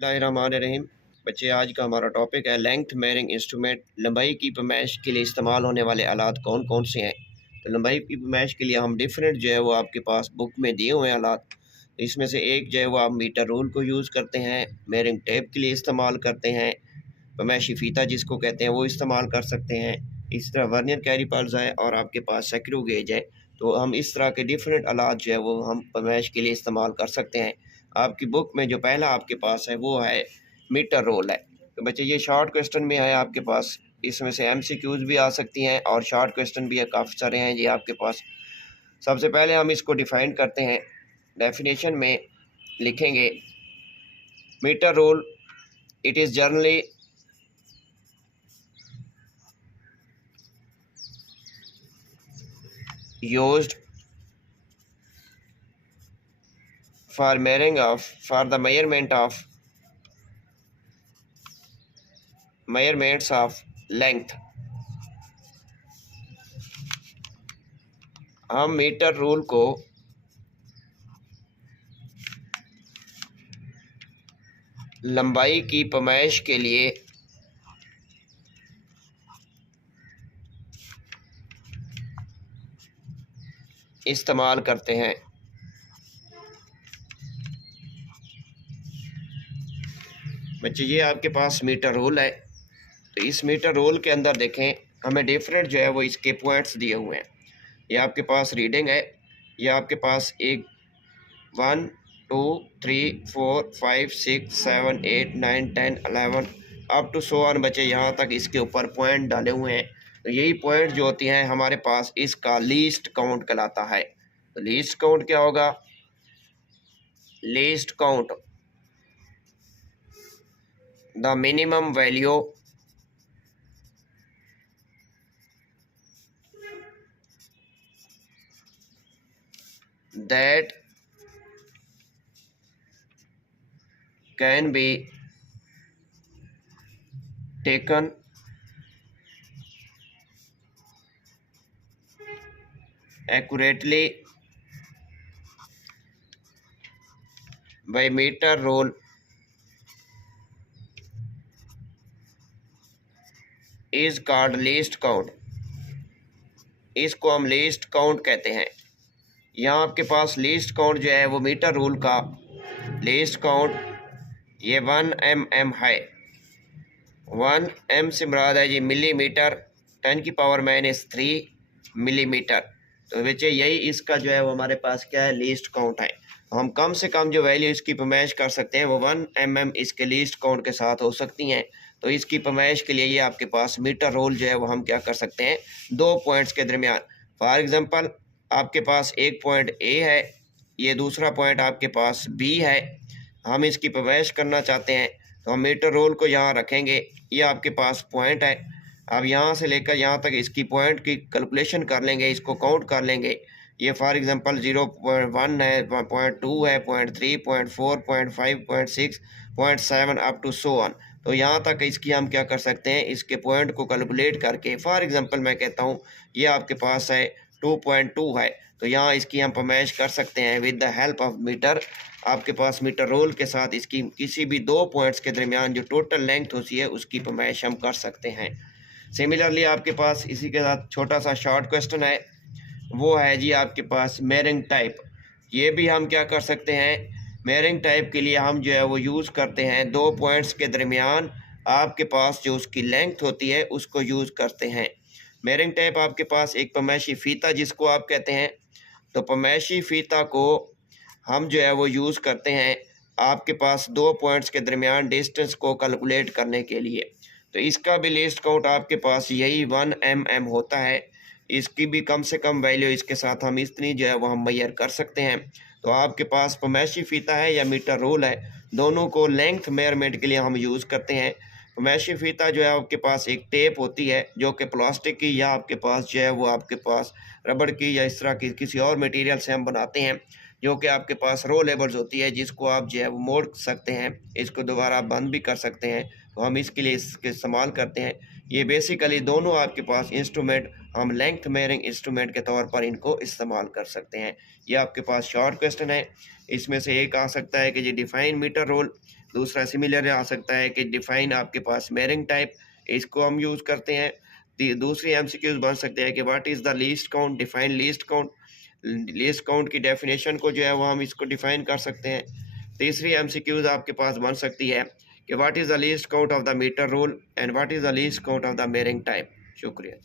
बिस्मिल्लाहिर्रहमानिर्रहीम। बच्चे, आज का हमारा टॉपिक है लेंथ मेयरिंग इंस्ट्रूमेंट। लंबाई की पैमाइश के लिए इस्तेमाल होने वाले आलात कौन कौन से हैं। तो लंबाई की पैमाइश के लिए हम डिफरेंट जो है वो आपके पास बुक में दिए हुए हैं आलात। इसमें से एक जो है वो आप मीटर रूल को यूज़ करते हैं, मेयरिंग टेप के लिए इस्तेमाल करते हैं, पैमाइशी फीता जिसको कहते हैं वो इस्तेमाल कर सकते हैं। इस तरह वर्नियर कैलिपर्स है और आपके पास स्क्रू गेज है। तो हम इस तरह के डिफरेंट आलात जो है वो हम पैमाइश के लिए इस्तेमाल कर सकते हैं। आपकी बुक में जो पहला आपके पास है वो है मीटर रोल है। तो बच्चे, ये शॉर्ट क्वेश्चन में है आपके पास, इसमें से एमसीक्यूज भी आ सकती हैं और शॉर्ट क्वेश्चन भी है, काफ़ी सारे हैं ये आपके पास। सबसे पहले हम इसको डिफाइन करते हैं। डेफिनेशन में लिखेंगे metre role, it is generally used for the measurements of length। हम मीटर रूल को लंबाई की पैमाइश के लिए इस्तेमाल करते हैं। बच्चे, ये आपके पास मीटर रोल है। तो इस मीटर रोल के अंदर देखें, हमें डिफरेंट जो है वो इसके पॉइंट्स दिए हुए हैं। ये आपके पास रीडिंग है, ये आपके पास एक 1 2 3 4 5 6 7 8 9 10 11 अप टू सो ऑन। बच्चे, यहाँ तक इसके ऊपर पॉइंट डाले हुए हैं। तो यही पॉइंट जो होती हैं हमारे पास, इसका लीस्ट काउंट कहलाता है। तो लीस्ट काउंट क्या होगा? Least count the minimum value that can be taken accurately by meter rule is called least count। इसको हम लीस्ट काउंट कहते हैं। यहाँ आपके पास लीस्ट काउंट जो है वो मीटर रूल का लीस्ट काउंट ये 1 mm है। 1 m से मुराद है जी मिलीमीटर, 10⁻³ मिलीमीटर। तो बच्चे, यही इसका जो है वो हमारे पास क्या है, लीस्ट काउंट है। तो हम कम से कम जो वैल्यू इसकी पैमाइश कर सकते हैं वो 1 mm इसके लीस्ट काउंट के साथ हो सकती हैं। तो इसकी पैमाइश के लिए ये आपके पास मीटर रोल जो है वो हम क्या कर सकते हैं, दो पॉइंट्स के दरमियान। फॉर एग्जांपल, आपके पास एक पॉइंट ए है, ये दूसरा पॉइंट आपके पास बी है। हम इसकी पैमाइश करना चाहते हैं तो हम मीटर रोल को यहाँ रखेंगे। ये आपके पास पॉइंट है। अब यहाँ से लेकर यहाँ तक इसकी पॉइंट की कैलकुलेशन कर लेंगे, इसको काउंट कर लेंगे। ये फॉर एग्जांपल 0.1 है, 0.2 है, 0.3, 0.4, 0.5, 0.6, 0.7 अप टू सो ऑन। तो यहाँ तक इसकी हम क्या कर सकते हैं, इसके पॉइंट को कैलकुलेट करके, फॉर एग्जांपल मैं कहता हूँ ये आपके पास है 2.2 है, तो यहाँ इसकी हम पैमाइश कर सकते हैं with the help of metre. आपके पास मीटर रोल के साथ इसकी किसी भी दो पॉइंट्स के दरमियान जो टोटल लेंथ होती है उसकी पैमाइश हम कर सकते हैं। सिमिलरली आपके पास इसी के साथ छोटा सा शॉर्ट क्वेश्चन है, वो है जी आपके पास मेयरिंग टाइप। ये भी हम क्या कर सकते हैं, मेयरिंग टाइप के लिए हम जो है वो यूज़ करते हैं दो पॉइंट्स के दरमियान आपके पास जो उसकी लेंथ होती है उसको यूज़ करते हैं। मेयरिंग टाइप आपके पास एक पैमाइशी फीता जिसको आप कहते हैं। तो पैमाइशी फीता को हम जो है वो यूज़ करते हैं आपके पास दो पॉइंट्स के दरमियान डिस्टेंस को कैलकुलेट करने के लिए। तो इसका भी लिस्ट काउंट आपके पास यही 1 mm होता है। इसकी भी कम से कम वैल्यू इसके साथ हम इतनी जो है वो हम मेजर कर सकते हैं। तो आपके पास पैमाइशी फीता है या मीटर रोल है, दोनों को लेंथ मेजरमेंट के लिए हम यूज़ करते हैं। पैमाइशी फीता जो है आपके पास एक टेप होती है जो कि प्लास्टिक की या आपके पास जो है वो आपके पास रबड़ की या इस तरह की किसी और मटेरियल से हम बनाते हैं, जो कि आपके पास रोलेबल्स होती है जिसको आप जो है वो मोड़ सकते हैं, इसको दोबारा बंद भी कर सकते हैं। तो हम इसके लिए इसके इस्तेमाल करते हैं। ये बेसिकली दोनों आपके पास इंस्ट्रूमेंट हम लेंथ मेयरिंग इंस्ट्रूमेंट के तौर पर इनको इस्तेमाल कर सकते हैं। ये आपके पास शॉर्ट क्वेश्चन है। इसमें से एक आ सकता है कि जी डिफाइन मीटर रोल। दूसरा सिमिलर आ सकता है कि डिफाइन आपके पास मेयरिंग टाइप, इसको हम यूज़ करते हैं। दूसरी एमसीक्यूज बन सकते हैं कि what is the least count, define least count. Least count की डेफिनेशन को जो है वो हम इसको डिफाइन कर सकते हैं। तीसरी एमसीक्यूज आपके पास बन सकती है कि what is the least count of the metre rule and what is the least count of the measuring tape. शुक्रिया।